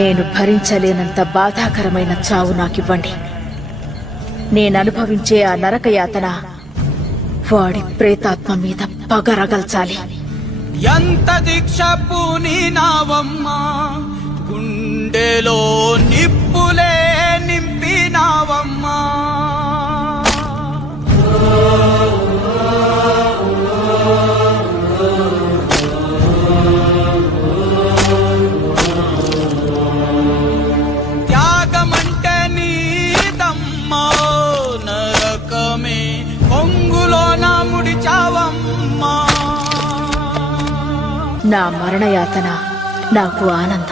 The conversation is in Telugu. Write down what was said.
నేను భరించలేనంత బాధాకరమైన చావు నాకివ్వండి. నేననుభవించే ఆ నరకయాతన వాడి ప్రేతాత్మ మీద పగరగల్చాలి. ఎంత దీక్ష పూనినావమ్మా, గుండెలో నిప్పులే నింపినావమ్మా. త్యాగమంటే నీదమ్మా, నరకమే పొంగులో నా ముడిచావమ్మా. నా మరణయాతన నాకు ఆనందం.